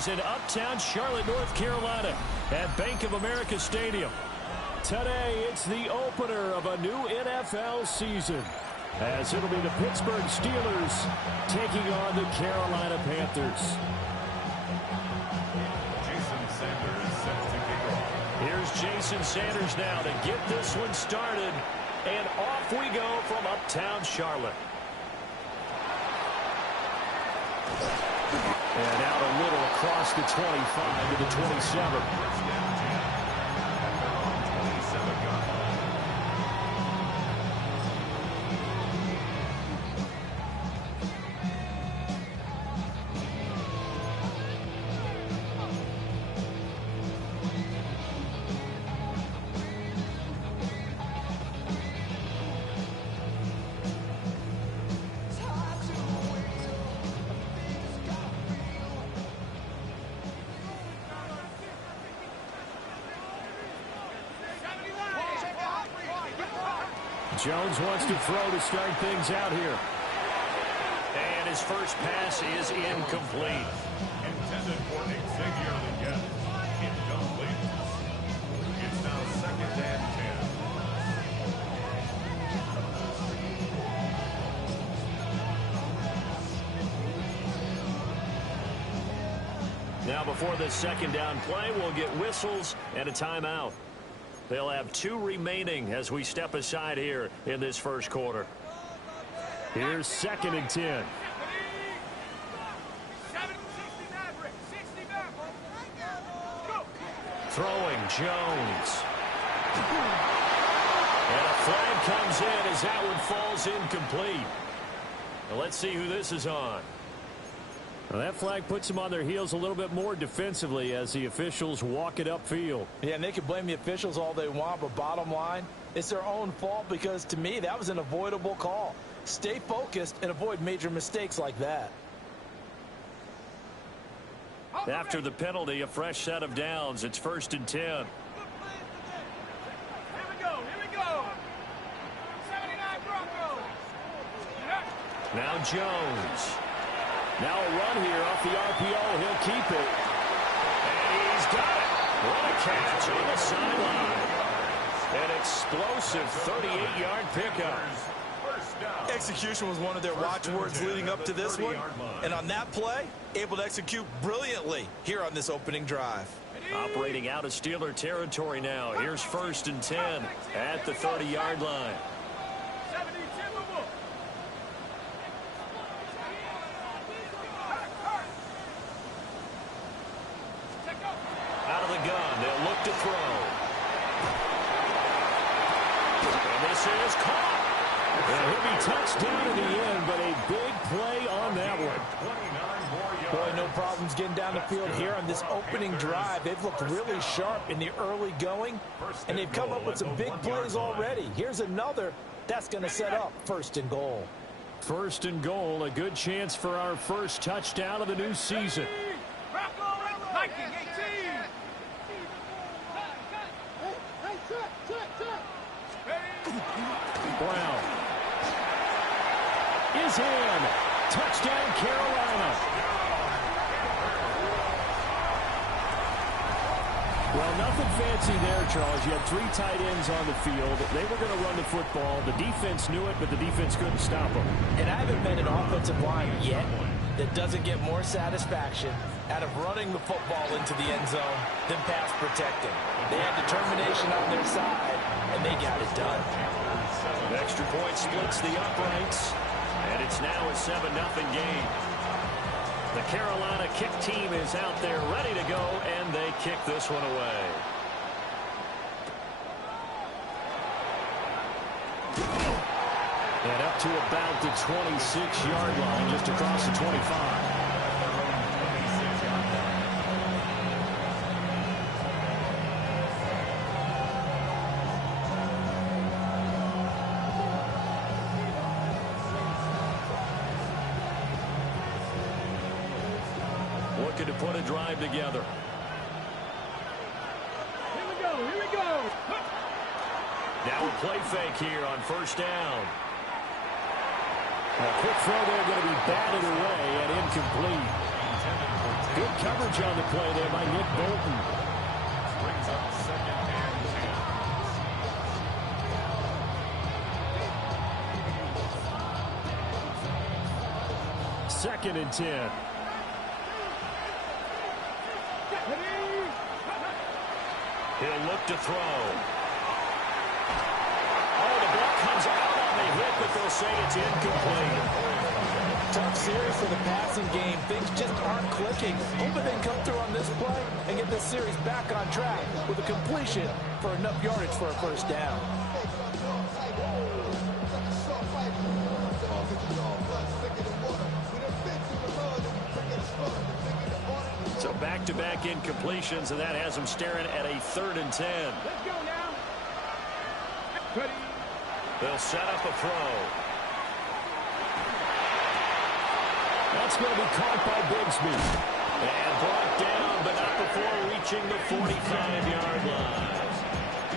is in uptown Charlotte, North Carolina at Bank of America Stadium. Today, it's the opener of a new NFL season, as it'll be the Pittsburgh Steelers taking on the Carolina Panthers. Here's Jason Sanders now to get this one started, and off we go from uptown Charlotte. And out a little across the 25 to the 27. Jones wants to throw to start things out here. And his first pass is incomplete. Intended for Xavier Legette. Incomplete. It's now 2nd and 10. Now before this second down play, we'll get whistles and a timeout. They'll have 2 remaining as we step aside here in this first quarter. Here's 2nd and 10. Throwing Jones. And a flag comes in as that one falls incomplete. Now let's see who this is on. Well, that flag puts them on their heels a little bit more defensively as the officials walk it upfield. Yeah, and they can blame the officials all they want, but bottom line, it's their own fault because, to me, that was an avoidable call. Stay focused and avoid major mistakes like that. After the penalty, a fresh set of downs. It's 1st and 10. Here we go. 79 Broncos. Now Jones. Now a run here off the RPO. He'll keep it. And he's got it. What a catch on the sideline. An explosive 38-yard pickup. Execution was one of their watchwords leading up to this one. And on that play, able to execute brilliantly here on this opening drive. Operating out of Steeler territory now. Here's 1st and 10 at the 30-yard line. Out of the gun, they'll look to throw. And this is caught. And he'll be touched down in the end, but a big play on that one. Boy, no problems getting down the field here on this opening drive. They've looked really sharp in the early going, and they've come up with some big plays already. Here's another that's going to set up 1st and goal. 1st and goal, a good chance for our first touchdown of the new season. Brown is in. Touchdown, Carolina. Well, nothing fancy there, Charles. You had 3 tight ends on the field. They were going to run the football. The defense knew it, but the defense couldn't stop them. And I haven't met an offensive line yet that doesn't get more satisfaction out of running the football into the end zone than pass protecting. They had determination on their side, and they got it done. An extra point splits the uprights, and it's now a 7-0 game. The Carolina kick team is out there ready to go, and they kick this one away. And up to about the 26-yard line, just across the 25. Looking to put a drive together. Here we go. Now a play fake here on 1st down. A quick throw there going to be batted away and incomplete. Good coverage on the play there by Nick Bolton. Brings up second and 10. Second and 10. He'll look to throw. Oh, the ball comes out on the hit, but they'll say it's incomplete. Tough series for the passing game. Things just aren't clicking. Hoping they can come through on this play and get this series back on track with a completion for enough yardage for a first down. So back-to-back incompletions, and that has them staring at a 3rd and 10. Let's go now. Ready. They'll set up a throw. That's going to be caught by Bigsby. And brought down, but not before reaching the 45-yard line.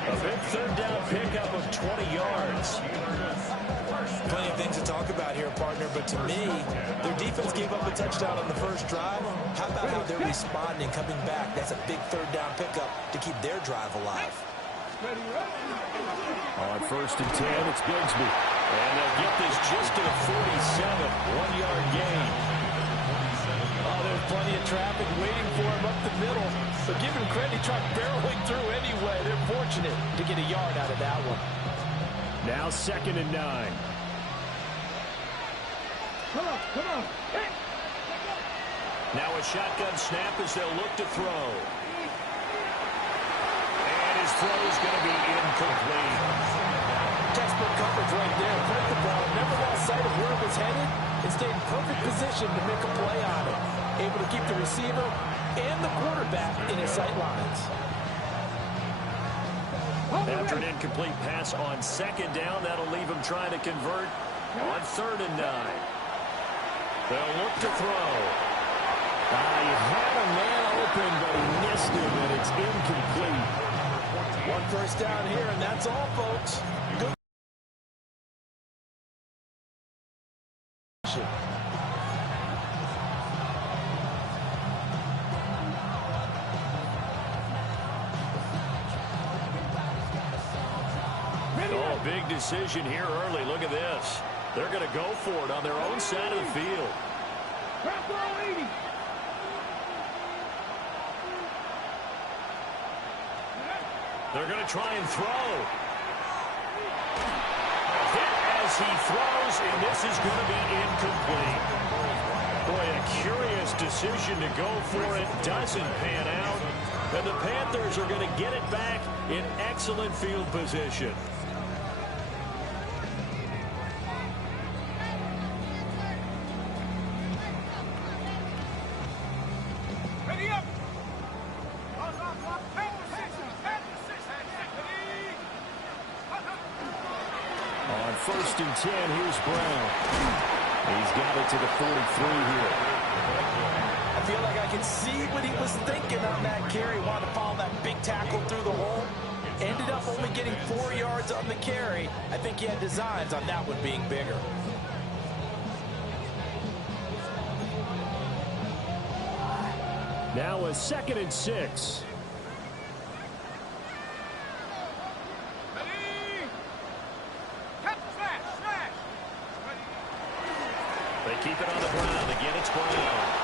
A big 3rd down pickup of 20 yards. Plenty of things to talk about here, partner, but to me, their defense gave up a touchdown on the first drive. How about how they're responding, coming back? That's a big 3rd down pickup to keep their drive alive. On 1st and 10, it's Bigsby. And they'll get this just to the 47, 1-yard gain. Oh, there's plenty of traffic waiting for him up the middle. But give him credit, he tried barreling through anyway. They're fortunate to get a yard out of that one. Now 2nd and 9. Come on, come on. Hey. Now a shotgun snap as they'll look to throw. And his throw is going to be incomplete. Textbook coverage right there. Played the ball, never lost sight of where it was headed, and stayed in perfect position to make a play on it. Able to keep the receiver and the quarterback in his sight lines. After an incomplete pass on 2nd down, that'll leave him trying to convert on 3rd and 9. They'll look to throw. He had a man open, but he missed him, and it's incomplete. 1 first down here, and that's all, folks. Good. Oh, big decision here early. Look at this. They're going to go for it on their own side of the field. Crack ball 80. They're going to try and throw. Hit as he throws, and this is going to be incomplete. Boy, a curious decision to go for it. Doesn't pan out. And the Panthers are going to get it back in excellent field position. Ready up. On 1st and 10, here's Brown. He's got it to the 43 here. I feel like I can see what he was thinking on that carry. Wanted to follow that big tackle through the hole. Ended up only getting 4 yards on the carry. I think he had designs on that one being bigger. Now a 2nd and 6. They keep it on the ground. Again, it's Brown.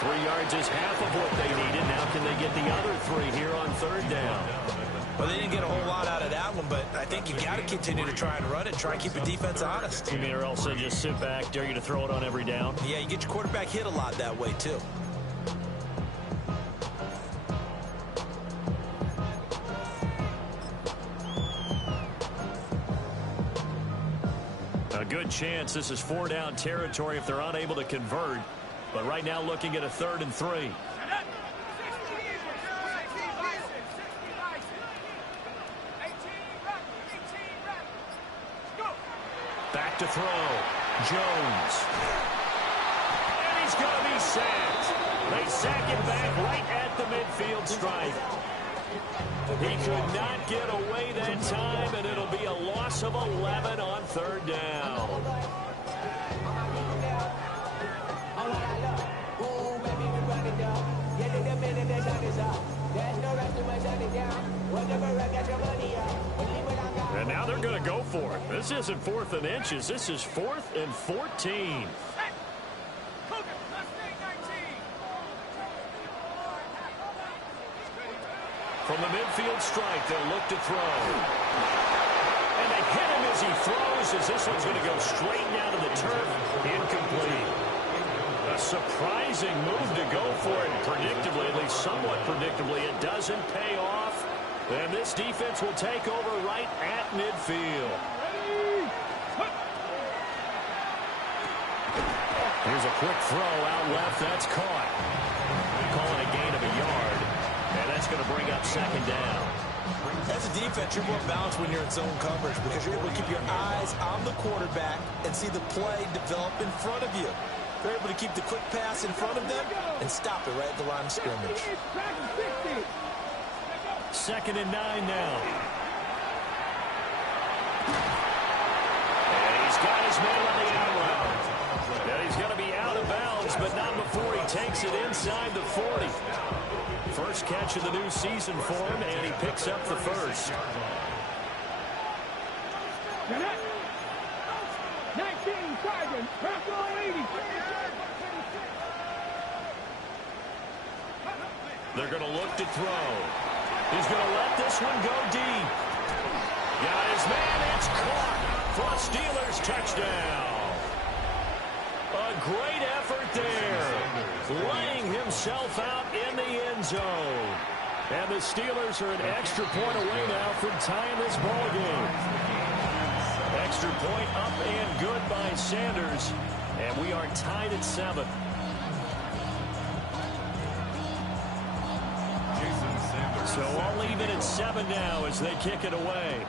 3 yards is half of what they needed. Now can they get the other 3 here on 3rd down? Well, they didn't get a whole lot out of that one, but I think you got to continue to try and run it, try and keep the defense honest. You mean or else they just sit back, dare you to throw it on every down? Yeah, you get your quarterback hit a lot that way, too. A good chance this is 4-down territory if they're unable to convert. But right now looking at a 3rd and 3. Back to throw. Jones. And he's going to be sacked. They sack him back right at the midfield stripe. He could not get away that time, and it'll be a loss of 11 on 3rd down. for it. This isn't 4th and inches. This is 4th and 14. From the midfield strike, they'll look to throw. And they hit him as he throws, as this one's going to go straight down to the turf. Incomplete. A surprising move to go for it. Predictably, at least somewhat predictably, it doesn't pay off. And this defense will take over right at midfield. Here's a quick throw out left. That's caught. They call it a gain of a yard. And that's going to bring up 2nd down. As a defense, you're more balanced when you're in zone coverage because you're able to keep your eyes on the quarterback and see the play develop in front of you. They're able to keep the quick pass in front of them and stop it right at the line of scrimmage. 2nd and 9 now. And he's got his man on the out route. And he's going to be out of bounds, but not before he takes it inside the 40. First catch of the new season for him, and he picks up the first. 19 Tigers, press all 80. They're going to look to throw. He's going to let this one go deep. Got his man, it's caught for a Steelers touchdown. A great effort there, laying himself out in the end zone. And the Steelers are an extra point away now from tying this ball game. Extra point up and good by Sanders, and we are tied at 7. So all even at 7 now as they kick it away.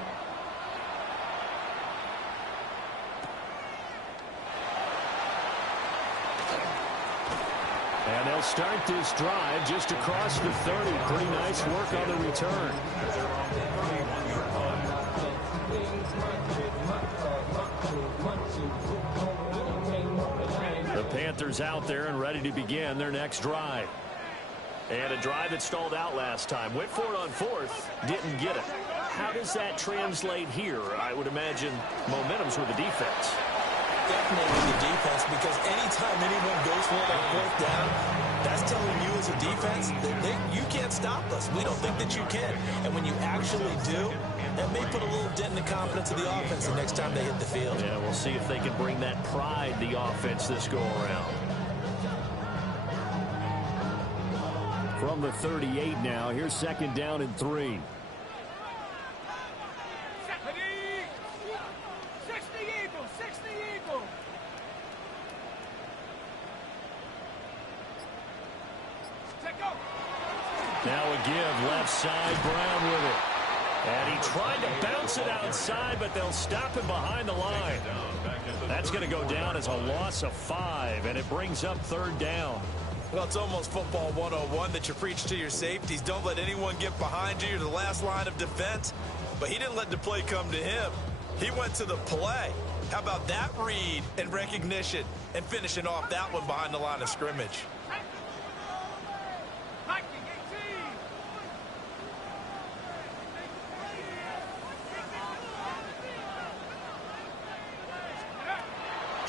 And they'll start this drive just across the 30. Pretty nice work on the return. The Panthers out there and ready to begin their next drive. And a drive that stalled out last time. Went for it on 4th, didn't get it. How does that translate here? I would imagine momentum's with the defense. Definitely with the defense, because anytime anyone goes for it on 4th down, that's telling you as a defense that you can't stop us. We don't think that you can. And when you actually do, that may put a little dent in the confidence of the offense the next time they hit the field. Yeah, we'll see if they can bring that pride, the offense, this go-around. From the 38 now, here's 2nd down and 3. Now a give, left side, Brown with it. And he tried to bounce it outside, but they'll stop him behind the line. That's going to go down as a loss of 5, and it brings up 3rd down. Well, it's almost football 101 that you preach to your safeties. Don't let anyone get behind you. You're the last line of defense. But he didn't let the play come to him. He went to the play. How about that read and recognition and finishing off that one behind the line of scrimmage?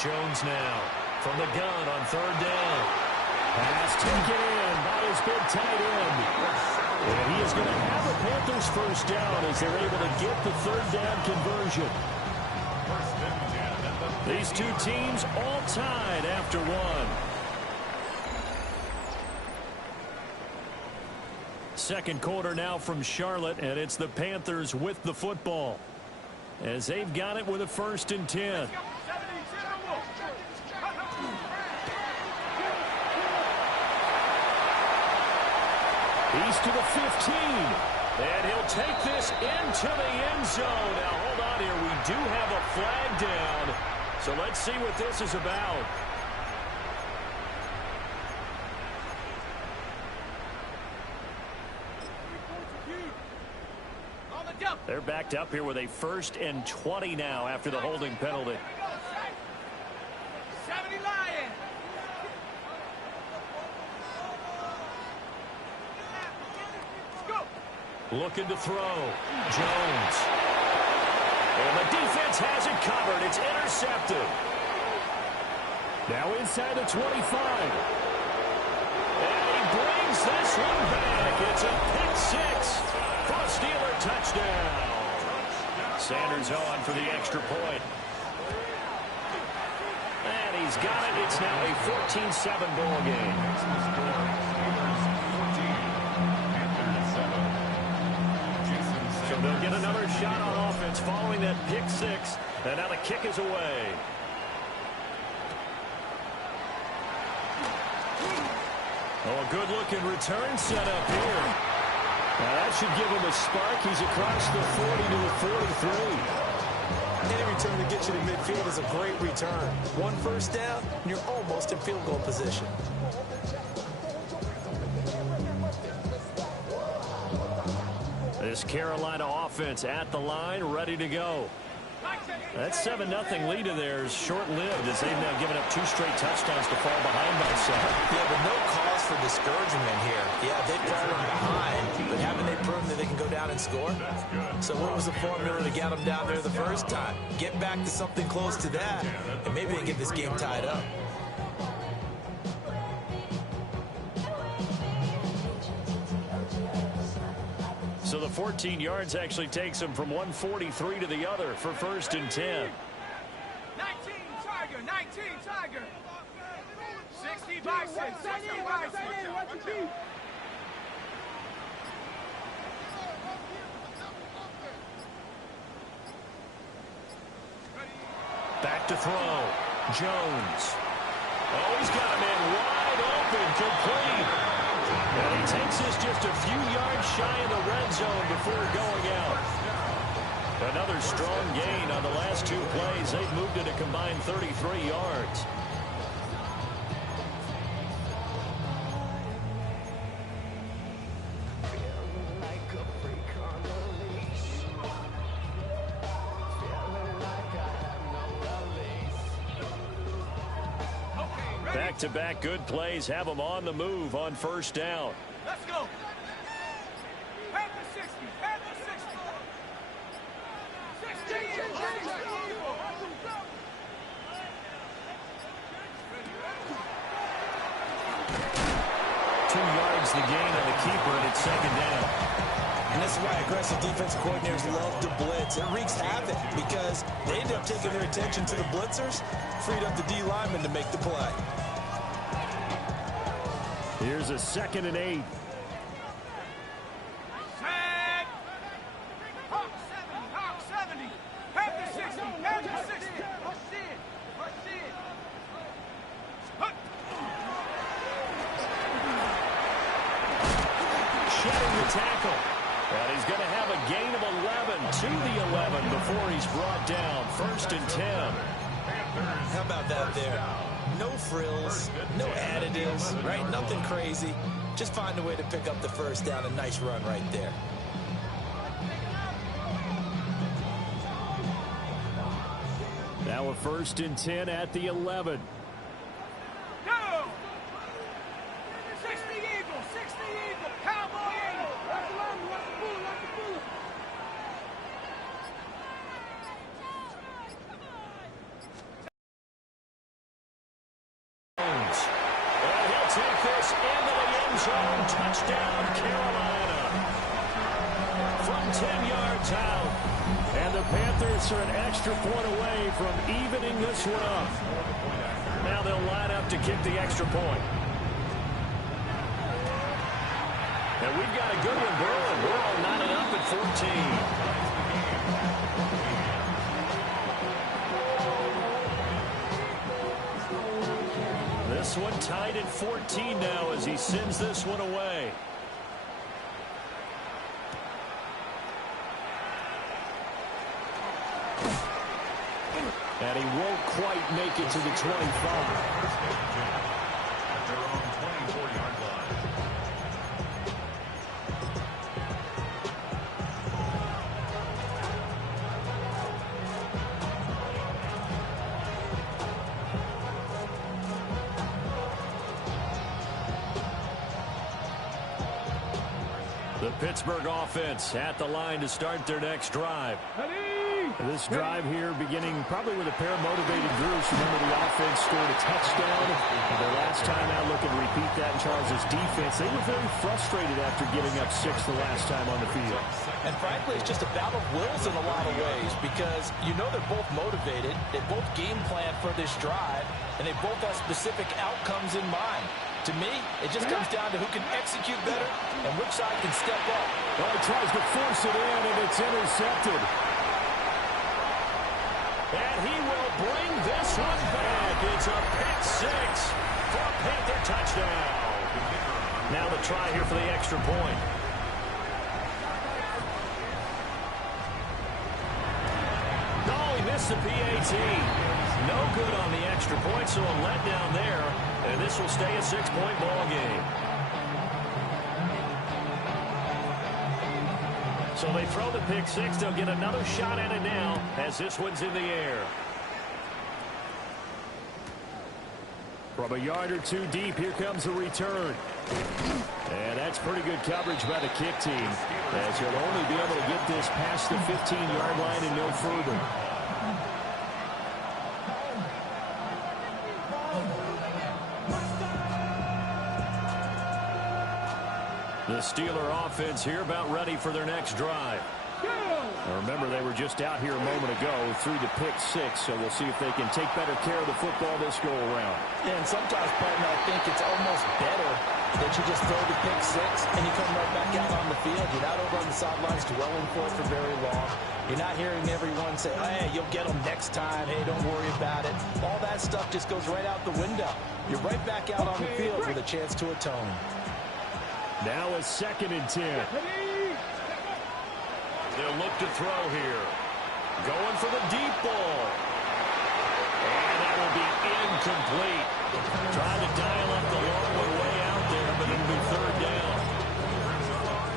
Jones now from the gun on 3rd down. Pass taken in by his big tight end. And he is going to have the Panthers first down as they're able to get the 3rd down conversion. These two teams all tied after 1. Second quarter now from Charlotte, and it's the Panthers with the football as they've got it with a 1st and 10. He's to the 15, and he'll take this into the end zone. Now, hold on here. We do have a flag down, so let's see what this is about. They're backed up here with a 1st and 20 now after the holding penalty. Looking to throw. Jones. And the defense has it covered. It's intercepted. Now inside the 25. And he brings this one back. It's a pick six for a Steeler touchdown. Sanders on for the extra point. And he's got it. It's now a 14-7 ball game. So they'll get another shot on offense following that pick six. And now the kick is away. Oh, a good-looking return set up here. Now that should give him a spark. He's across the 40 to the 43. Any return to get you to midfield is a great return. One first down, and you're almost in field goal position. This Carolina offense at the line, ready to go. That 7-0 lead of theirs short-lived as they've now given up 2 straight touchdowns to fall behind by 7. Yeah, but no cause for discouragement here. Yeah, they've fallen behind, but haven't they proven that they can go down and score? So what was the formula to get them down there the first time? Get back to something close to that, and maybe they can get this game tied up. So the 14 yards actually takes him from 143 to the other for 1st and 10. 19 Tiger, 19 Tiger. 60 Bison, 60 Bison. Back to throw. Jones. Oh, he's got a man wide open, complete. And he takes this just a few yards shy of the red zone before going out. Another strong gain on the last 2 plays. They've moved it a combined 33 yards. Back-to-back good plays have them on the move on 1st down. Let's go. Head to 60. Head to 60. 60. 2 yards the gain on the keeper, and it's 2nd down. And this is why aggressive defensive coordinators love to blitz. It wreaks havoc because they end up taking their attention to the blitzers, freed up the D lineman to make the play. Here's a 2nd and 8. Set. Hawk 70. Hawk 70. Head to 60. Head to 60. Let's see it. Let's see it. Shedding the tackle. And he's going to have a gain of 11 to the 11 before he's brought down. 1st and 10. How about that there? No frills, no additives, right? Nothing crazy. Just find a way to pick up the 1st down. A nice run right there. Now a 1st and 10 at the 11. Go. 60 Eagle. 60 Eagle. Cowboy Eagle. Watch the line. Watch the bull. Watch the bull. And he'll take this into the end zone. Touchdown, Carolina. From 10 yards out. And the Panthers are an extra point away from evening this one up. Now they'll line up to kick the extra point. And we've got a good one brewing. We're all knotted up at 14. This one tied at 14 now as he sends this one away. And he won't quite make it to the 25. At their own 24-yard line. The Pittsburgh offense at the line to start their next drive. Ready. This drive here beginning probably with a pair of motivated groups. Remember, the offense scored a touchdown. The last time out, looking to repeat that in Charles' defense. They were very frustrated after giving up 6 the last time on the field. And frankly, it's just a battle of wills in a lot of ways because you know they're both motivated. They both game plan for this drive, and they both have specific outcomes in mind. To me, it just comes down to who can execute better and which side can step up. Well, he tries to force it in, and it's intercepted. And he will bring this one back. It's a pick 6 for a Panther touchdown. Now the try here for the extra point. No, he missed the PAT. No good on the extra point, so a letdown there. And this will stay a 6-point ball game. So they throw the pick 6. They'll get another shot at it now as this one's in the air. From a yard or two deep, here comes the return. And that's pretty good coverage by the kick team, as he'll only be able to get this past the 15-yard line and no further. The Steeler offense here about ready for their next drive. Now remember, they were just out here a moment ago through the pick 6, so we'll see if they can take better care of the football this go around. Yeah, and sometimes, partner, I think it's almost better that you just throw the pick 6 and you come right back out on the field. You're not over on the sidelines dwelling for it for very long. You're not hearing everyone say, hey, you'll get them next time. Hey, don't worry about it. All that stuff just goes right out the window. You're right back out on the field with a chance to atone. Now a 2nd and 10. They'll look to throw here. Going for the deep ball. And that will be incomplete. Trying to dial up the long way out there, but it'll be 3rd down.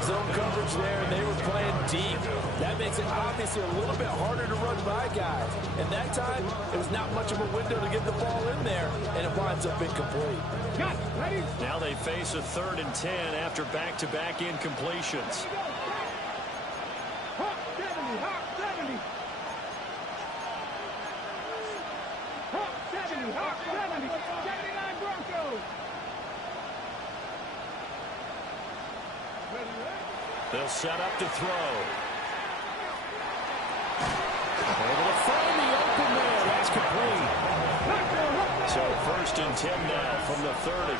Zone coverage there, and they were playing deep. That makes it obviously a little bit harder to run by guys. And that time, it was not much of a window to get the ball in there, and it winds up incomplete. Now they face a 3rd and 10 after back-to-back incompletions. They'll set up to throw. Able to find the open man. That's complete. So 1st and 10 now from the 30.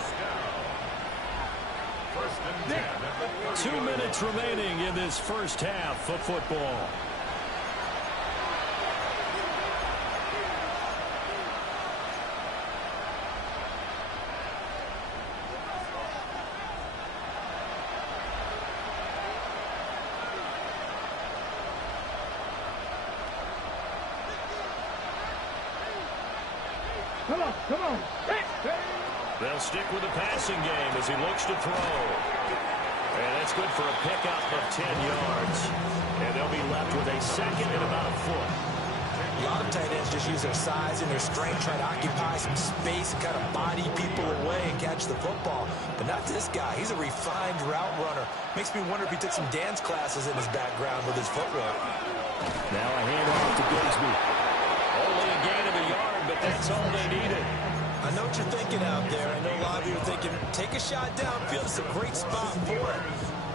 2 minutes remaining in this first half of football. Come on. They'll stick with the passing game as he looks to throw. And that's good for a pickup of 10 yards. And they'll be left with a 2nd and about a foot. A lot of tight ends just use their size and their strength, try to occupy some space and kind of body people away and catch the football. But not this guy. He's a refined route runner. Makes me wonder if he took some dance classes in his background with his footwork. Now a handoff to Bigsby. Only a gain of a yard, but that's all they needed. I know what you're thinking out there. I know a lot of you are thinking, take a shot downfield. It's a great spot for it.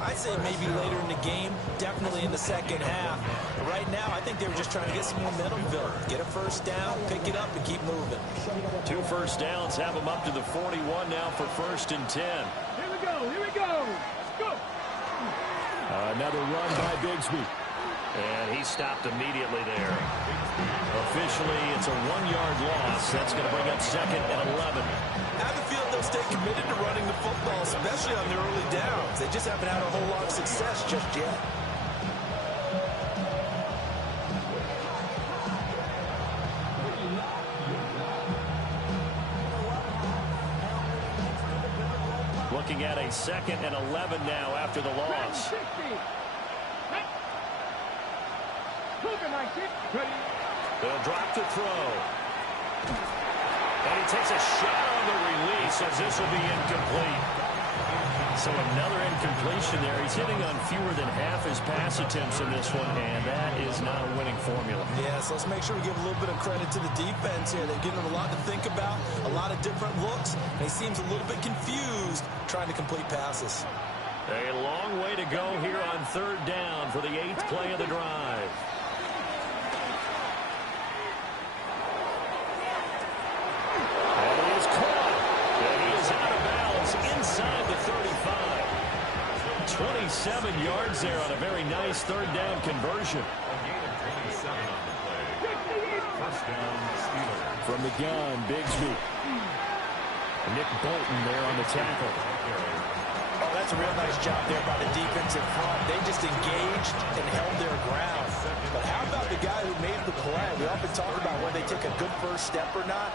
I'd say maybe later in the game, definitely in the second half. But right now, I think they were just trying to get some momentum built. Get a first down, pick it up, and keep moving. 2 first downs have them up to the 41 now for 1st and 10. Here we go. Let's go. Another run by Bigsby. And he stopped immediately there. Officially, it's a 1-yard loss. That's going to bring up 2nd and 11. I have a feeling they'll stay committed to running the football, especially on their early downs. They just haven't had a whole lot of success just yet. Looking at a 2nd and 11 now after the loss. They'll drop to throw. And he takes a shot on the release as this will be incomplete. So another incompletion there. He's hitting on fewer than half his pass attempts in this one, and that is not a winning formula. Yeah, so let's make sure we give a little bit of credit to the defense here. They've given him a lot to think about, a lot of different looks, and he seems a little bit confused trying to complete passes. A long way to go here on third down for the 8th play of the drive. And he is caught. And he is out of bounds inside the 35. 27 yards there on a very nice third down conversion. A gain of 27 on the play. First down, Steelers. From the gun, Bigsby. Nick Bolton there on the tackle. Oh, that's a real nice job there by the defensive front. They just engaged and held their ground. But how about the guy who made the play? We often talk about whether they take a good first step or not.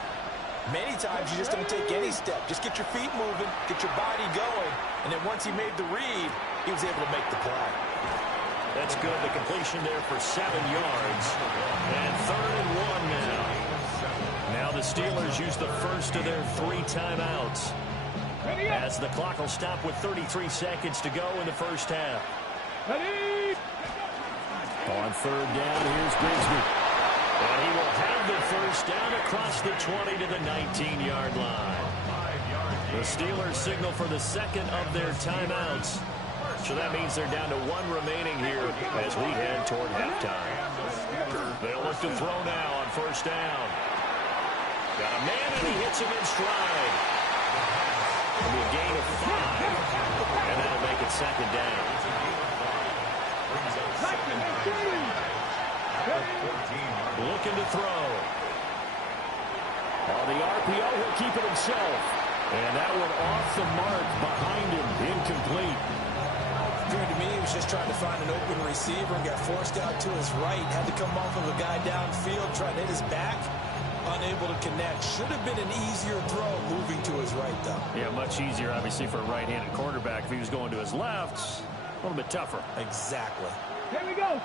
Many times you just don't take any step. Just get your feet moving, get your body going, and then once he made the read, he was able to make the play. That's good. The completion there for 7 yards. And 3rd and 1 now. Now the Steelers use the first of their 3 timeouts, as the clock will stop with 33 seconds to go in the first half. On third down, here's Bigsby. And he will have the first down across the 20 to the 19-yard line. The Steelers signal for the second of their timeouts. So that means they're down to 1 remaining here as we head toward halftime. They'll look to throw now on first down. Got a man, and he hits him in stride. It'll be a gain of 5, and that'll make it second down. Looking to throw. On the RPO, he'll keep it himself. And that one off the mark behind him, incomplete. Appeared to me he was just trying to find an open receiver and got forced out to his right. Had to come off of a guy downfield, trying to hit his back. Unable to connect. Should have been an easier throw moving to his right, though. Yeah, much easier, obviously, for a right-handed quarterback. If he was going to his left, a little bit tougher. Exactly. Here we go.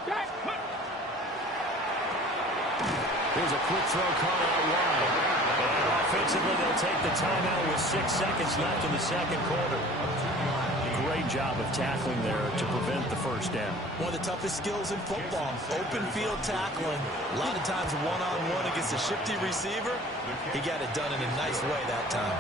Here's a quick throw caught out wide. And offensively, they'll take the timeout with 6 seconds left in the second quarter. Great job of tackling there to prevent the first down. One of the toughest skills in football, open field tackling. A lot of times one-on-one against a shifty receiver. He got it done in a nice way that time.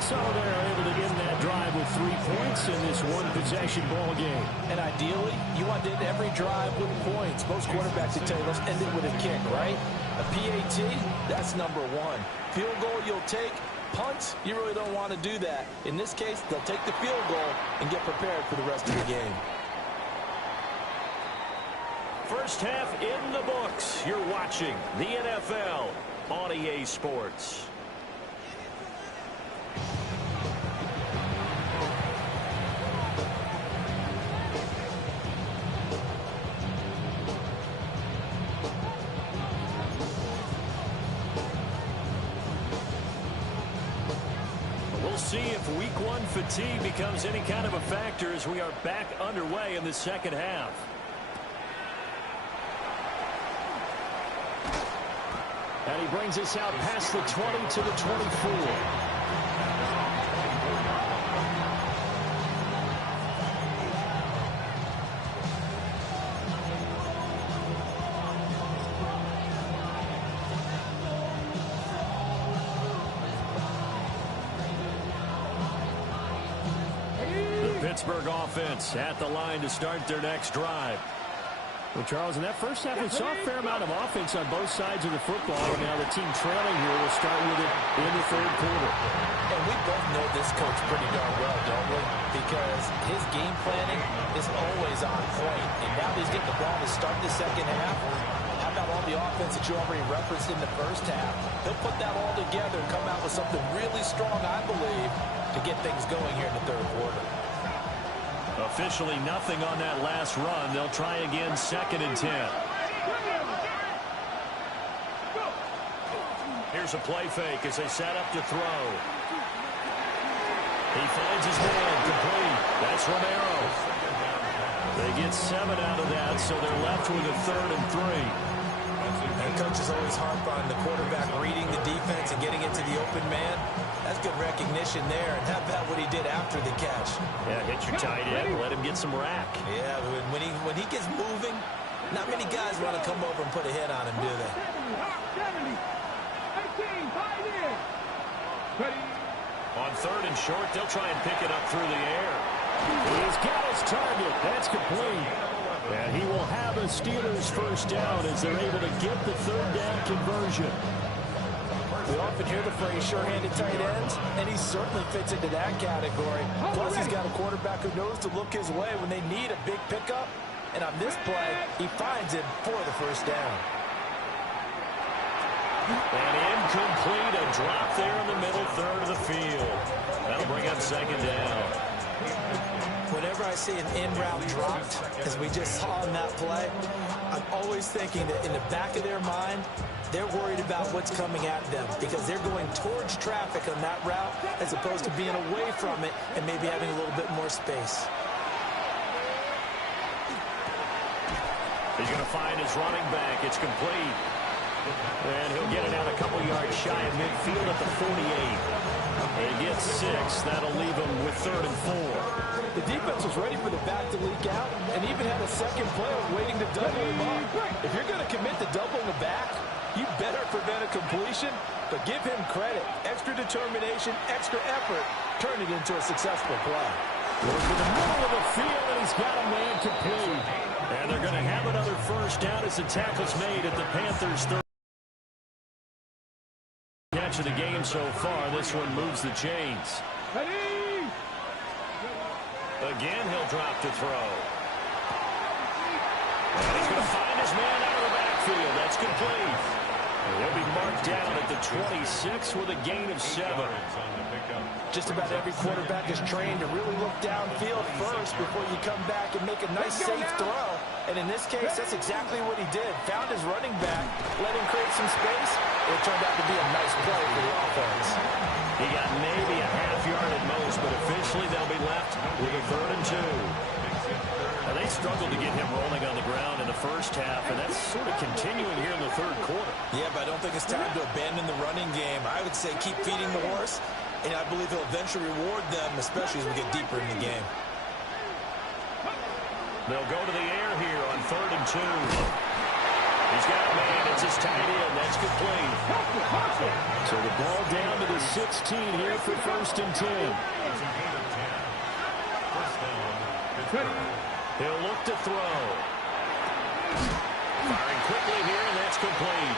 So they're able to end that drive with 3 points in this one-possession ball game. And ideally, you want to end every drive with points. Most quarterbacks would tell you, let's end it with a kick, right? A PAT, that's number 1. Field goal you'll take. Punts, you really don't want to do that. In this case, they'll take the field goal and get prepared for the rest of the game. First half in the books. You're watching the NFL on EA Sports. See if week 1 fatigue becomes any kind of a factor as we are back underway in the second half. And he brings us out past the 20 to the 24. Pittsburgh offense at the line to start their next drive. Well, Charles, in that first half, we saw a fair amount of offense on both sides of the football. Now the team trailing here will start with it in the third quarter. And we both know this coach pretty darn well, don't we? Because his game planning is always on point. And now he's getting the ball to start the second half. How about all the offense that you already referenced in the first half? He'll put that all together and come out with something really strong, I believe, to get things going here in the third quarter. Officially nothing on that last run. They'll try again, 2nd and 10. Here's a play fake as they set up to throw. He finds his man, complete. That's Romero. They get 7 out of that, so they're left with a 3rd and 3. And coaches always harp on the quarterback reading the defense and getting into the open man. That's good recognition there. And how about what he did after the catch? Yeah, hit your tight end, let him get some rack. Yeah, when he gets moving, not many guys want to come over and put a hit on him, do they? 18, 5 in. Ready. On third and short, they'll try and pick it up through the air. He's got his target. That's complete. And he will have a Steelers first down as they're able to get the third down conversion. We often hear the phrase sure-handed tight ends, and he certainly fits into that category. Plus, he's got a quarterback who knows to look his way when they need a big pickup. And on this play, he finds him for the first down. And incomplete, a drop there in the middle third of the field. That'll bring up second down. Whenever I see an in-route dropped, as we just saw in that play, I'm always thinking that in the back of their mind, they're worried about what's coming at them because they're going towards traffic on that route as opposed to being away from it and maybe having a little bit more space. He's going to find his running back. It's complete. And he'll get it out a couple yards shy of midfield at the 48. He gets 6. That'll leave him with 3rd and 4. The defense was ready for the back to leak out and even had a second player waiting to double him up. If you're going to commit to doubling the back, you better prevent a completion, but give him credit. Extra determination, extra effort, turn it into a successful play. Goes to the middle of the field, and he's got a man complete. And they're going to have another first down as the tackle's made at the Panthers' third. Catch of the game so far. This one moves the chains. Ready. Again, he'll drop to throw. And he's going to find his man out of the backfield. That's complete. He'll be marked down at the 26 with a gain of 7. Just about every quarterback is trained to really look downfield first before you come back and make a nice, safe throw. And in this case, that's exactly what he did. Found his running back, let him create some space. It turned out to be a nice play for the offense. He got maybe a half yard at most, but officially they'll be left with a 3rd and 2. Now, they struggled to get him rolling on the ground in the first half, and that's sort of continuing here in the 3rd quarter. Yeah, but I don't think it's time to abandon the running game. I would say keep feeding the horse, and I believe he'll eventually reward them, especially as we get deeper in the game. They'll go to the air here on 3rd and 2. He's got a man. It's his tight end. That's complete. So the ball down to the 16 here for 1st and 10. He'll look to throw. Firing quickly here, and that's complete.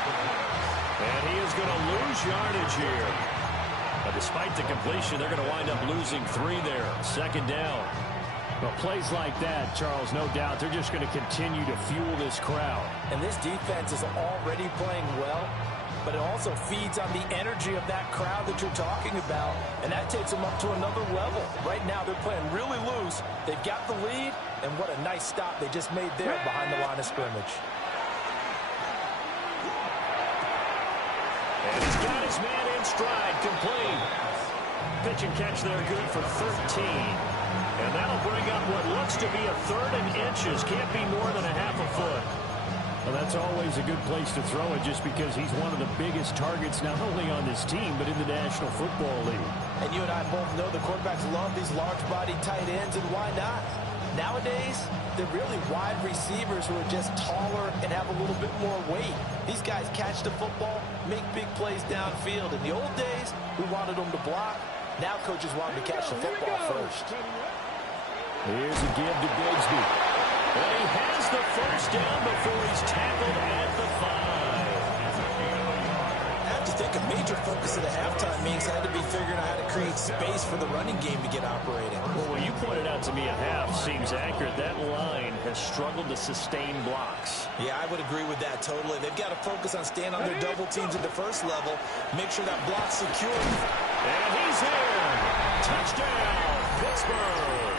And he is going to lose yardage here. But despite the completion, they're going to wind up losing 3 there. 2nd down. Well, plays like that, Charles, no doubt, they're just going to continue to fuel this crowd. And this defense is already playing well, but it also feeds on the energy of that crowd that you're talking about, and that takes them up to another level. Right now, they're playing really loose. They've got the lead, and what a nice stop they just made there behind the line of scrimmage. And he's got his man in stride, complete. Pitch and catch there, good for 13. And that'll bring up what looks to be a 3rd and inches. Can't be more than a half a foot. Well, that's always a good place to throw it just because he's one of the biggest targets not only on this team but in the National Football League. And you and I both know the quarterbacks love these large-bodied tight ends, and why not? Nowadays, they're really wide receivers who are just taller and have a little bit more weight. These guys catch the football, make big plays downfield. In the old days, we wanted them to block. Now coaches want them to catch the football first. Here's a give to Bigsby. And he has the first down before he's tackled at the 5. I have to think a major focus of the halftime meetings had to be figuring out how to create space for the running game to get operating. Well, what you pointed out to me a half seems accurate. That line has struggled to sustain blocks. Yeah, I would agree with that totally. They've got to focus on staying on their double teams at the first level, make sure that block's secure. And he's in. Touchdown, Pittsburgh.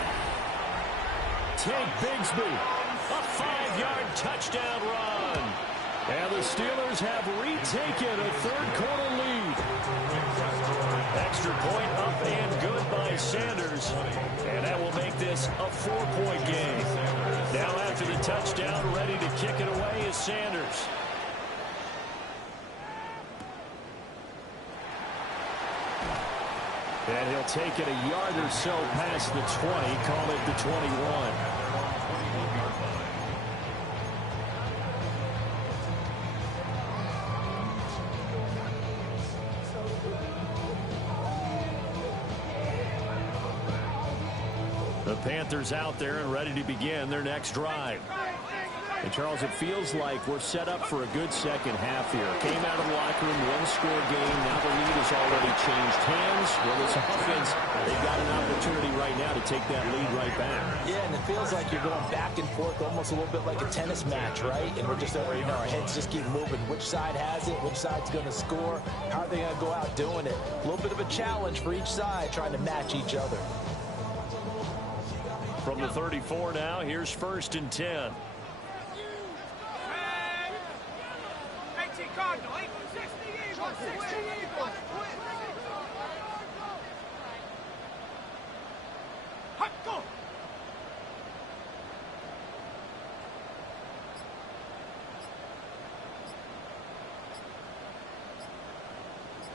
Take Bigsby. A 5-yard touchdown run. And the Steelers have retaken a 3rd quarter lead. Extra point up and good by Sanders. And that will make this a 4-point game. Now after the touchdown, ready to kick it away is Sanders. And he'll take it a yard or so past the 20, call it the 21. The Panthers out there and ready to begin their next drive. And Charles, it feels like we're set up for a good second half here. Came out of the locker room, one-score game. Now the lead has already changed hands. Well, this offense, they've got an opportunity right now to take that lead right back. Yeah, and it feels like you're going back and forth, almost a little bit like a tennis match, right? And we're just, our heads just keep moving. Which side has it? Which side's going to score? How are they going to go out doing it? A little bit of a challenge for each side, trying to match each other. From the 34 now, here's 1st and 10. 18 Cardinal, 60 Eagle, 60 Eagle. Hot, go.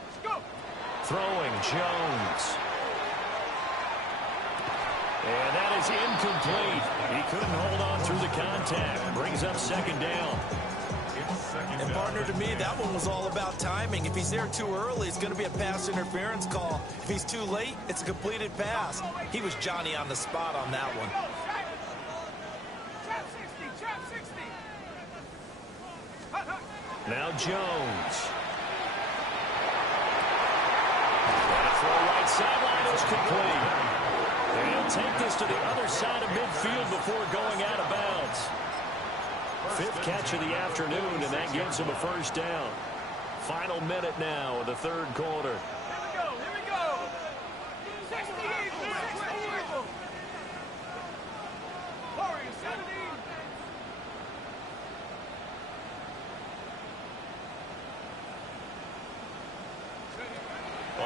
Let's go. Throwing, Jones. And that is incomplete. He couldn't hold on through the contact. Brings up 2nd down. And partner, to me, that one was all about timing. If he's there too early, it's going to be a pass interference call. If he's too late, it's a completed pass. He was Johnny on the spot on that one. Trap 60, trap 60. Now Jones. And a throw right sideline is complete. And he'll take this to the other side of midfield before going out of bounds. 5th catch of the afternoon, and that gives him a 1st down. Final minute now of the 3rd quarter. Here we go. 60 Eagle, 60 Eagle. Warriors, 17.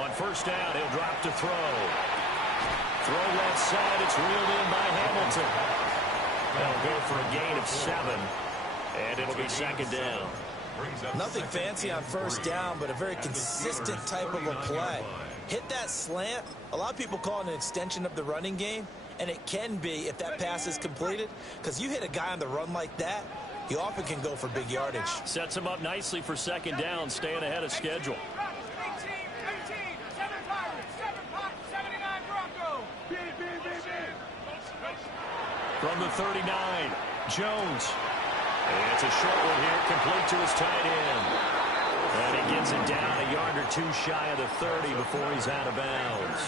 On 1st down, he'll drop to throw. Throw left side, it's reeled in by Hamilton. They'll go for a gain of 7, and it'll be 2nd down. Nothing fancy on 1st down, but a very consistent type of a play. Hit that slant. A lot of people call it an extension of the running game, and it can be if that pass is completed, because you hit a guy on the run like that, he often can go for big yardage. Sets him up nicely for 2nd down, staying ahead of schedule. 18, 7 Pirates, 7 Pop, 79 Bronco. From the 39, Jones. And it's a short one here, complete to his tight end. And he gets it down a yard or two shy of the 30 before he's out of bounds.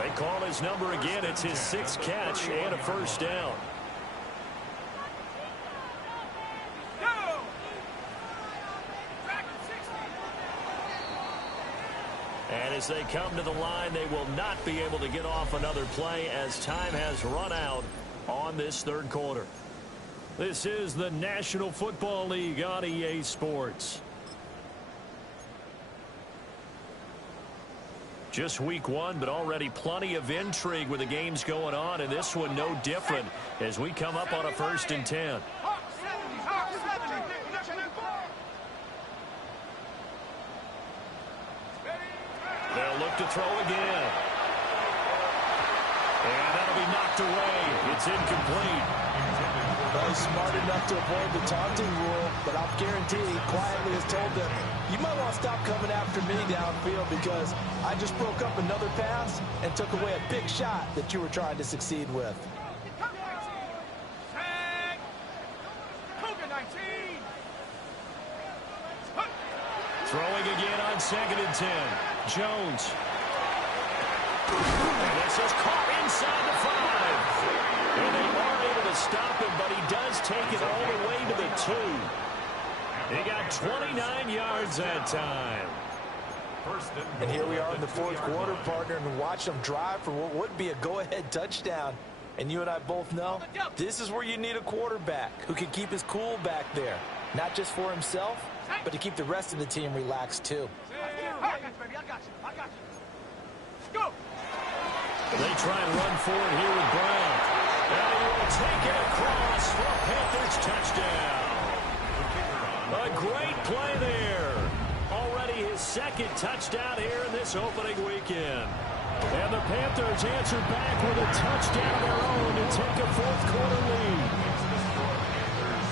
They call his number again. It's his 6th catch and a 1st down. And as they come to the line, they will not be able to get off another play as time has run out on this 3rd quarter. This is the National Football League on EA Sports. Just week 1, but already plenty of intrigue with the games going on, and this one no different as we come up on a 1st and 10. They'll look to throw again. And that'll be knocked away. It's incomplete. Well, he's smart enough to avoid the taunting rule, but I'll guarantee he quietly has told them, you might want to stop coming after me downfield because I just broke up another pass and took away a big shot that you were trying to succeed with. Throwing again on 2nd and 10. Jones. And this is caught inside the 5. And they are able to stop him, but he does take it all the way to the 2. He got 29 yards that time. And here we are in the 4th quarter, partner, and watch them drive for what would be a go-ahead touchdown. And you and I both know this is where you need a quarterback who can keep his cool back there. Not just for himself, but to keep the rest of the team relaxed, too. I got you. Go. They try and run for it here with Brown. And he will take it across for a Panthers touchdown. A great play there. Already his second touchdown here in this opening weekend. And the Panthers answer back with a touchdown of their own to take a fourth-quarter lead.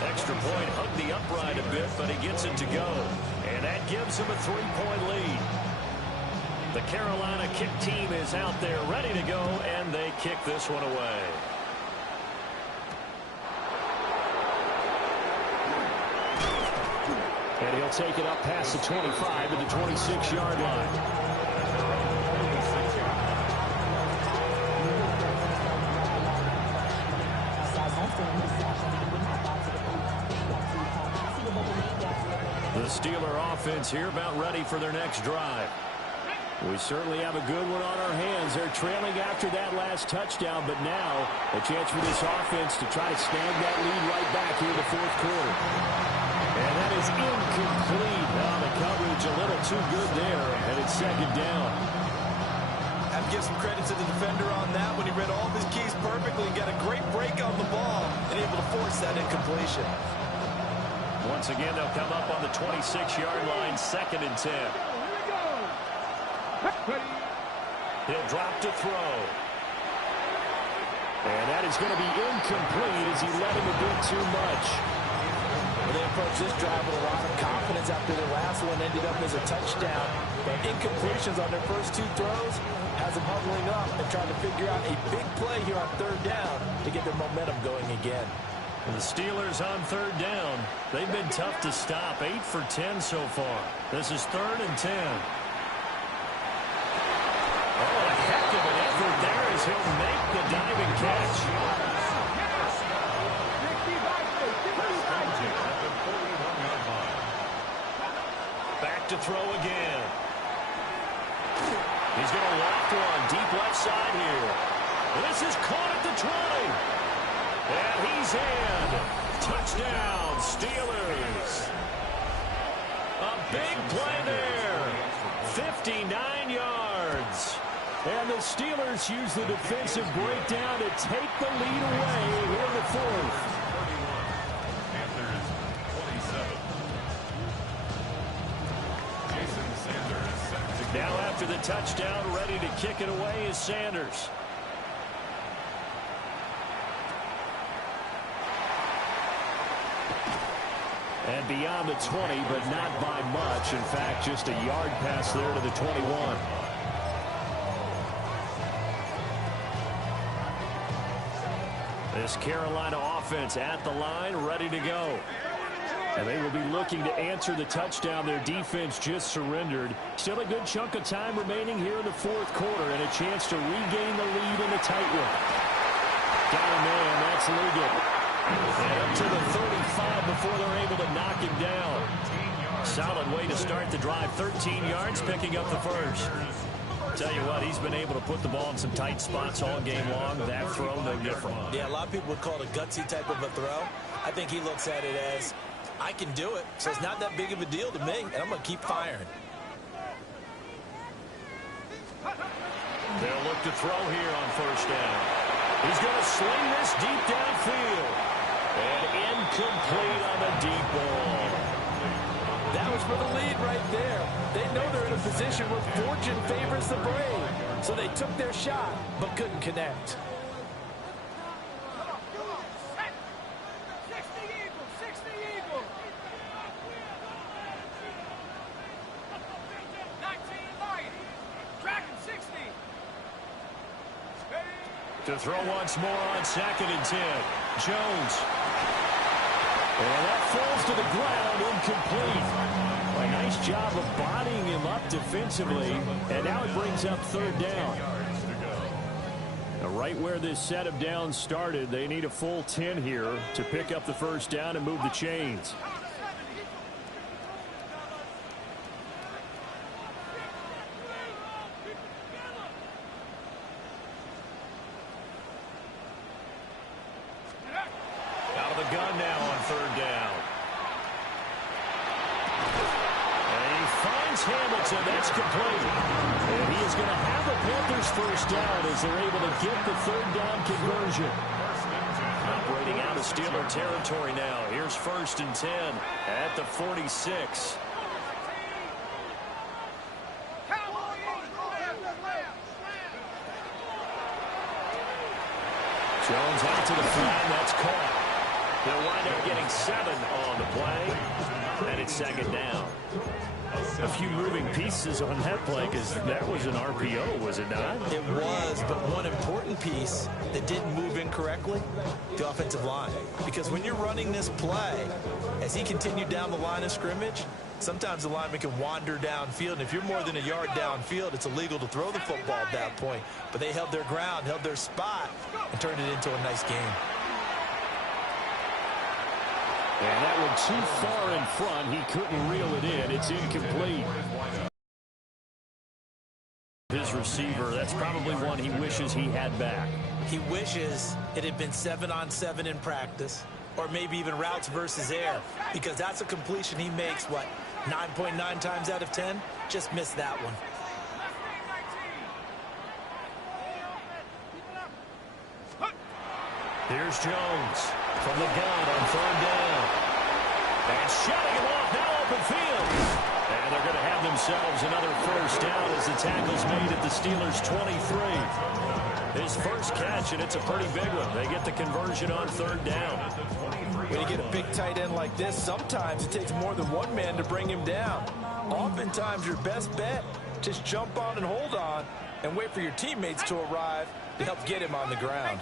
Extra point hugged the upright a bit, but he gets it to go. And that gives him a 3-point lead. The Carolina kick team is out there ready to go, and they kick this one away. And he'll take it up past the 25 to the 26-yard line. The Steeler offense here about ready for their next drive. We certainly have a good one on our hands. They're trailing after that last touchdown, but now a chance for this offense to try to snag that lead right back here in the fourth quarter. And that is incomplete. Now the coverage a little too good there, and it's second down. I have to give some credit to the defender on that when he read all of his keys perfectly and got a great break on the ball and able to force that incompletion. Once again, they'll come up on the 26-yard line, 2nd and 10. He'll drop to throw. And that is going to be incomplete as he let him a bit too much. Well, they approached this drive with a lot of confidence after their last one ended up as a touchdown. But incompletions on their first 2 throws has them huddling up and trying to figure out a big play here on 3rd down to get their momentum going again. And the Steelers on 3rd down. They've been tough to stop. 8 for 10 so far. This is 3rd and 10. Oh, a heck of an effort there as he'll make the diving catch. Back to throw again. He's going to loft one deep left side here. This is caught at the 20. And he's in. Touchdown, Steelers. A big play there. 59 yards. And the Steelers use the defensive breakdown to take the lead away here in the 4th. Panthers 27. Jason Sanders set to Now after the touchdown, ready to kick it away is Sanders. And beyond the 20, but not by much. In fact, just a yard pass there to the 21. This Carolina offense at the line, ready to go. And they will be looking to answer the touchdown their defense just surrendered. Still a good chunk of time remaining here in the 4th quarter and a chance to regain the lead in a tight one. Got a man, that's Liggett. And up to the 35 before they're able to knock him down. Solid way to start the drive. 13 yards, picking up the first. Tell you what, he's been able to put the ball in some tight spots all game long. That throw, no different. Yeah, a lot of people would call it a gutsy type of a throw. I think he looks at it as, I can do it, so it's not that big of a deal to me, and I'm going to keep firing. They'll look to throw here on 1st down. He's going to sling this deep downfield. And incomplete on the deep ball. That was for the lead right there. They know they're in a position where fortune favors the brave. So they took their shot, but couldn't connect. 60 Eagles, 60 Eagles. 19 Lions. Dragon 60. To throw once more on 2nd and 10. Jones. And that falls to the ground, incomplete. A nice job of bodying him up defensively. And now it brings up 3rd down. Now right where this set of downs started, they need a full 10 here to pick up the 1st down and move the chains. Out of the gun now on 3rd down. And he finds Hamilton. That's complete. And he is going to have the Panthers 1st down as they're able to get the 3rd down conversion. Operating out of Steeler territory now. Here's 1st and 10 at the 46. Jones out to the flat. That's caught. They'll wind up getting 7 on the play, and it's second down. A few moving pieces on that play because that was an RPO, was it not? It was, but one important piece that didn't move incorrectly, the offensive line. Because when you're running this play, as he continued down the line of scrimmage, sometimes the lineman can wander downfield, and if you're more than a yard downfield, it's illegal to throw the football at that point. But they held their ground, held their spot, and turned it into a nice game. And that one too far in front. He couldn't reel it in. It's incomplete. His receiver, that's probably one he wishes he had back. He wishes it had been 7-on-7 in practice, or maybe even routes versus air, because that's a completion he makes, what, 9.9 times out of 10? Just missed that one. Here's Jones from the gun on third down. And shutting him off, now open field. And they're going to have themselves another first down as the tackle's made at the Steelers' 23. His first catch, and it's a pretty big one. They get the conversion on third down. When you get a big tight end like this, sometimes it takes more than one man to bring him down. Oftentimes, your best bet, just jump on and hold on and wait for your teammates to arrive to help get him on the ground.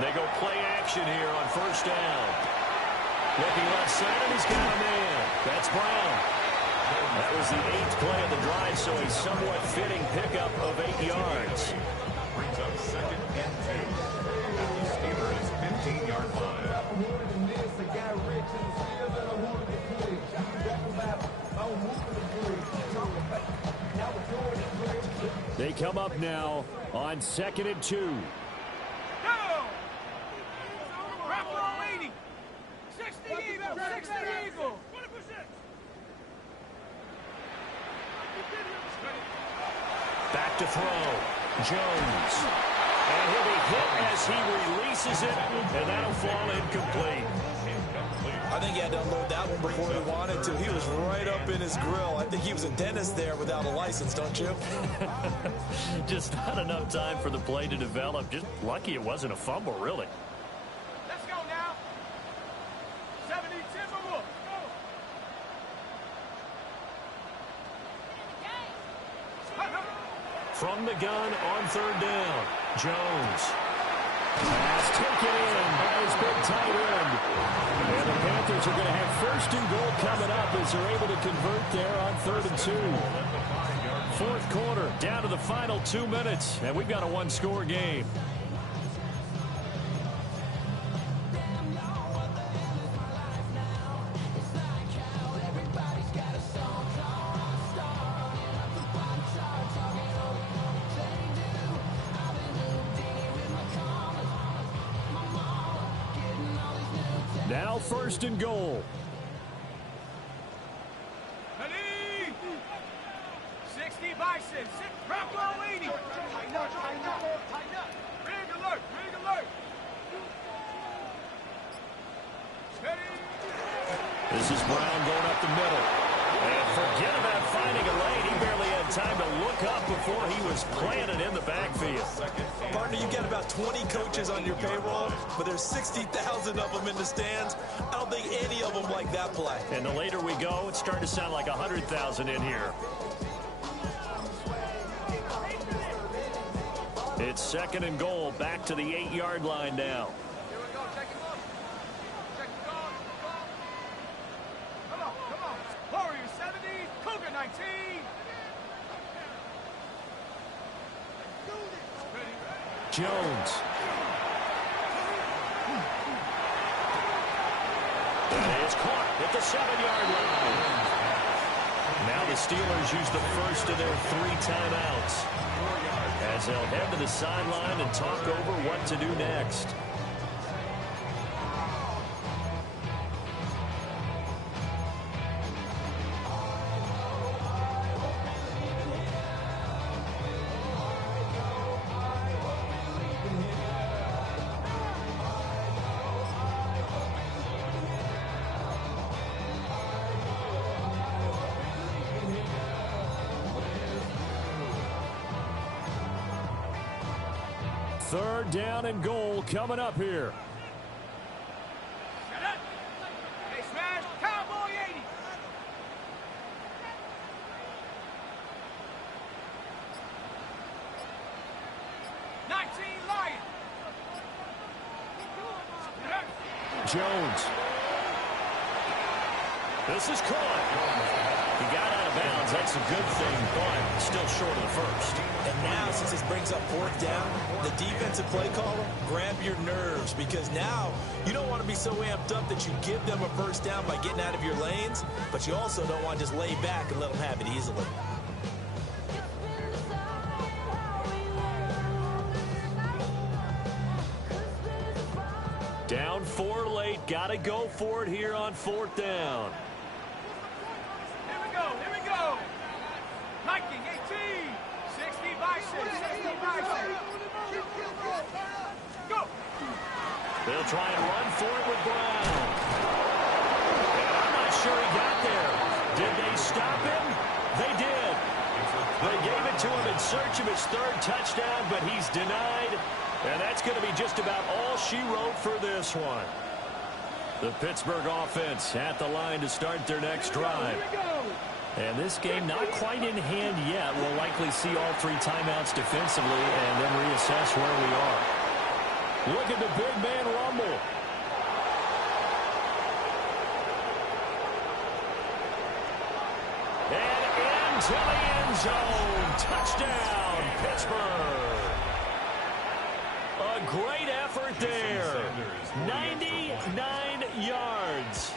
They go play action here on first down. Looking left side, and he's got a man. That's Brown. That was the 8th play of the drive, so a somewhat fitting pickup of 8 yards. Brings up second and 2 at the Steelers' 15-yard line. They come up now on 2nd and 2. Back to throw. Jones. And he'll be hit as he releases it, and that'll fall incomplete. I think he had to unload that one before he wanted to. He was right up in his grill. I think he was a dentist there without a license, don't you? Just not enough time for the play to develop. Just lucky it wasn't a fumble, really. Let's go now. 70 Timberwolves. From the gun on third down, Jones. Pass taken in by his big tight end. And the Panthers are going to have first and goal coming up as they're able to convert there on 3rd and 2. Fourth quarter, down to the final 2 minutes, and we've got a one-score game. Now 1st and goal. 60 Bison. Bronco 80. Rig alert. Rig alert. Steady. This is Brown going up the middle. And forget about finding a lane. He barely had time to look up before he was planted in the backfield. Partner, you get about 20 coaches on your payroll, but there's 60,000 of them in the stands. I don't think any of them like that play. And the later we go, it's starting to sound like 100,000 in here. It's 2nd and goal, back to the 8-yard line now. Here we go. Check him up. Check him out. Come on. Come on. Warrior 70. Cougar 19. Jones. That is caught at the 7-yard line. Now the Steelers use the first of their 3 timeouts as they'll head to the sideline and talk over what to do next. 3rd down and goal coming up here. Shut up. They smash Cowboy 80. Lion. Jones. This is caught. He got out of bounds. That's a good thing, but still short of the first. And now, since this brings up 4th down, the defensive play caller, grab your nerves, because now you don't want to be so amped up that you give them a 1st down by getting out of your lanes, but you also don't want to just lay back and let them have it easily. Down 4 late. Got to go for it here on 4th down. Here we go. Viking 18. 60 by 6. 60 by 6. Go. They'll try and run for it with Brown. And I'm not sure he got there. Did they stop him? They did. They gave it to him in search of his 3rd touchdown, but he's denied. And that's going to be just about all she wrote for this one. The Pittsburgh offense at the line to start their next drive. And this game not quite in hand yet. We'll likely see all 3 timeouts defensively and then reassess where we are. Look at the big man rumble. And into the end zone. Touchdown, Pittsburgh. A great effort there. 99 yards.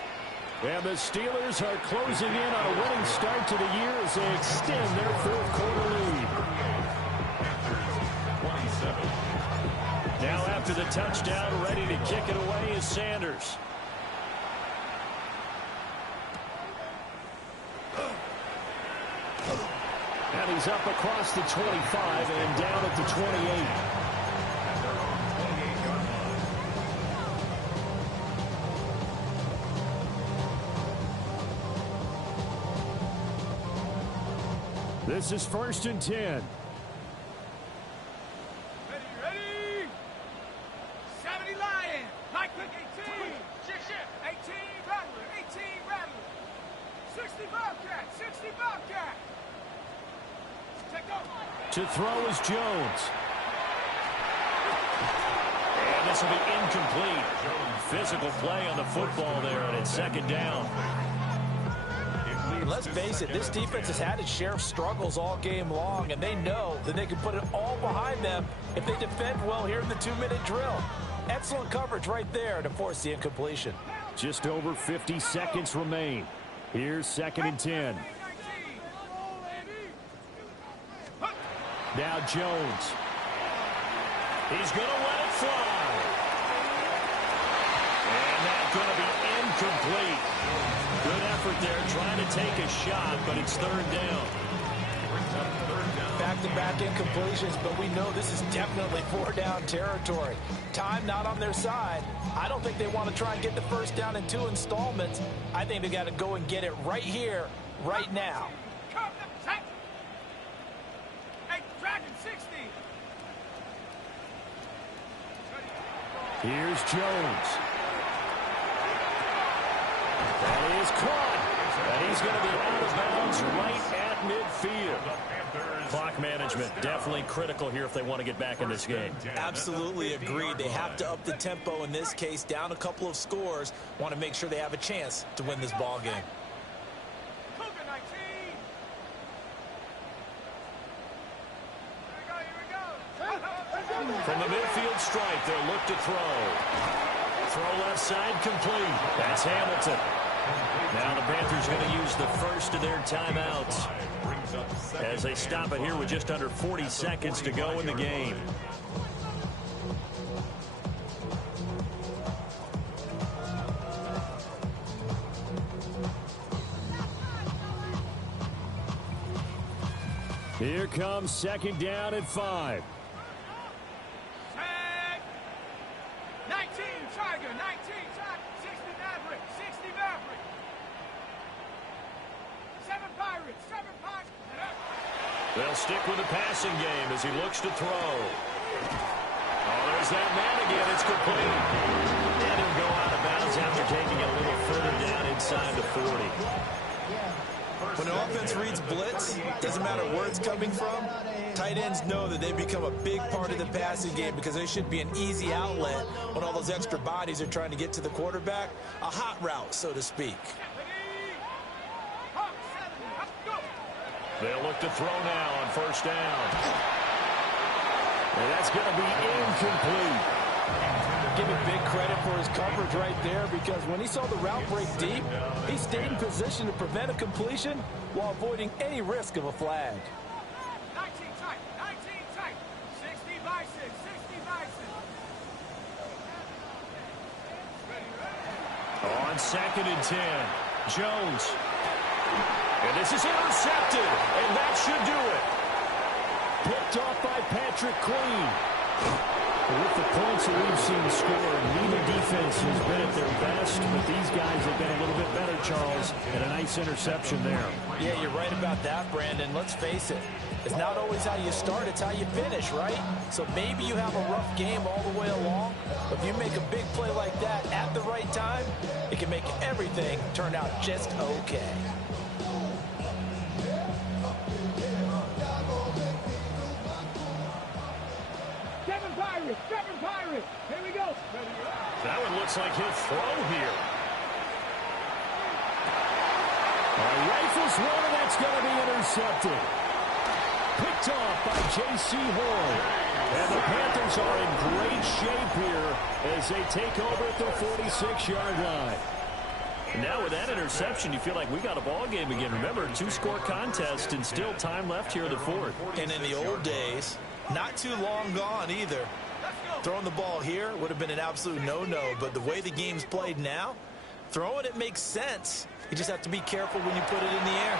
And the Steelers are closing in on a winning start to the year as they extend their 4th quarter lead. Now after the touchdown, ready to kick it away is Sanders. And he's up across the 25 and down at the 28. This is 1st and 10. Ready. 70 Lion. Viking 18. 18 Rattler. 18 Rattler. 60 Bobcat. 60 Bobcat. Take over. To throw is Jones. And this will be incomplete. Physical play on the football there, and it's 2nd down. Let's face it, this defense has had its share of struggles all game long, and they know that they can put it all behind them if they defend well here in the 2-minute drill. Excellent coverage right there to force the incompletion. Just over 50 seconds remain. Here's 2nd and 10. Now Jones. He's going to let it fly. And that's going to be incomplete. Good effort there, trying to take a shot, but it's 3rd down. Back-to-back incompletions, but we know this is definitely 4-down territory. Time not on their side. I don't think they want to try and get the 1st down in 2 installments. I think they got to go and get it right here, right now. Come the set. Hey, Dragon 60. Here's Jones. That is caught. And he's going to be out of bounds right at midfield. Clock management definitely critical here if they want to get back in this game. Absolutely agreed. They have to up the tempo in this case, down a couple of scores. Want to make sure they have a chance to win this ball game. Cougar 19. Here we go. From the midfield stripe, they'll look to throw. Throw left side complete. That's Hamilton. Now the Panthers going to use the first of their timeouts as they stop it here with just under 40 seconds to go in the game. Here comes 2nd down and 5. 19 Tiger, 19 Tiger, 60 Maverick, 60 Maverick. 7 Pirates, 7 Pirates. They'll stick with the passing game as he looks to throw. Oh, there's that man again. It's complete. And he'll go out of bounds after taking it a little further down inside the 40. When the offense reads blitz, doesn't matter where it's coming from, tight ends know that they become a big part of the passing game because they should be an easy outlet when all those extra bodies are trying to get to the quarterback. A hot route, so to speak. They'll look to throw now on first down. And that's going to be incomplete. Give him big credit for his coverage right there because when he saw the route break deep, he stayed in position to prevent a completion while avoiding any risk of a flag. 19 tight, 60 by 6, 60 by 6. On 2nd and 10, Jones. And this is intercepted, and that should do it. Picked off by Patrick Queen. With the points that we've seen scored, neither defense has been at their best, but these guys have been a little bit better, Charles, and a nice interception there. Yeah, you're right about that, Brandon. Let's face it. It's not always how you start, it's how you finish, right? So maybe you have a rough game all the way along, but if you make a big play like that at the right time, it can make everything turn out just okay. Seven Pirates. Here we go. That one looks like he'll throw here. Rifles one, and that's going to be intercepted. Picked off by J.C. Horn. And the Panthers are in great shape here as they take over at their 46-yard line. And now with that interception, you feel like we got a ball game again. Remember, 2-score contest and still time left here in the 4th. And in the old days, not too long gone either. Throwing the ball here would have been an absolute no-no, but the way the game's played now, throwing it makes sense. You just have to be careful when you put it in the air.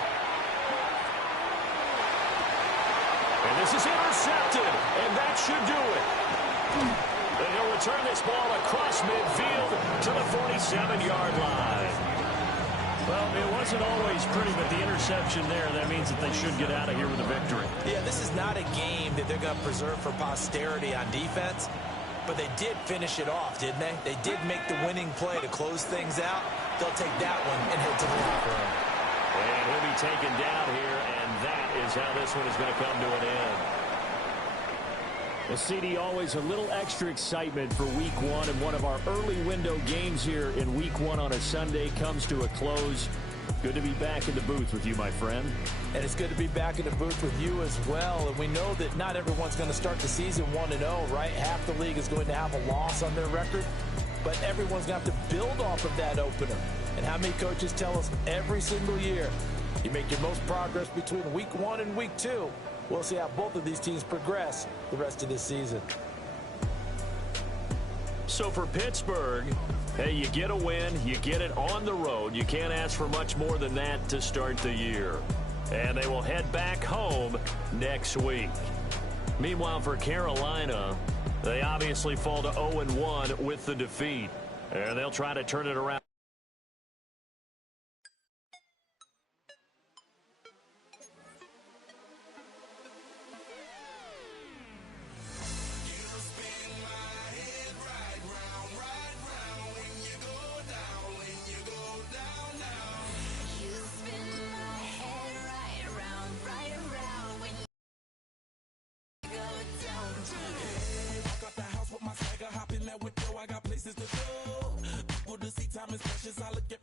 And this is intercepted, and that should do it. And he'll return this ball across midfield to the 47-yard line. Well, it wasn't always pretty, but the interception there, that means that they should get out of here with a victory. Yeah, this is not a game that they're going to preserve for posterity on defense, but they did finish it off, didn't they? They did make the winning play to close things out. They'll take that one and head to the locker room. And he'll be taken down here, and that is how this one is going to come to an end. Well, CD, always a little extra excitement for Week 1, and one of our early window games here in Week 1 on a Sunday comes to a close. Good to be back in the booth with you, my friend. And it's good to be back in the booth with you as well. And we know that not everyone's going to start the season 1-0, right? Half the league is going to have a loss on their record, but everyone's going to have to build off of that opener. And how many coaches tell us every single year, you make your most progress between Week 1 and Week 2. We'll see how both of these teams progress the rest of this season. So for Pittsburgh, hey, you get a win, you get it on the road. You can't ask for much more than that to start the year. And they will head back home next week. Meanwhile, for Carolina, they obviously fall to 0-1 with the defeat. And they'll try to turn it around. I got places to go. People to see, time is precious. I look at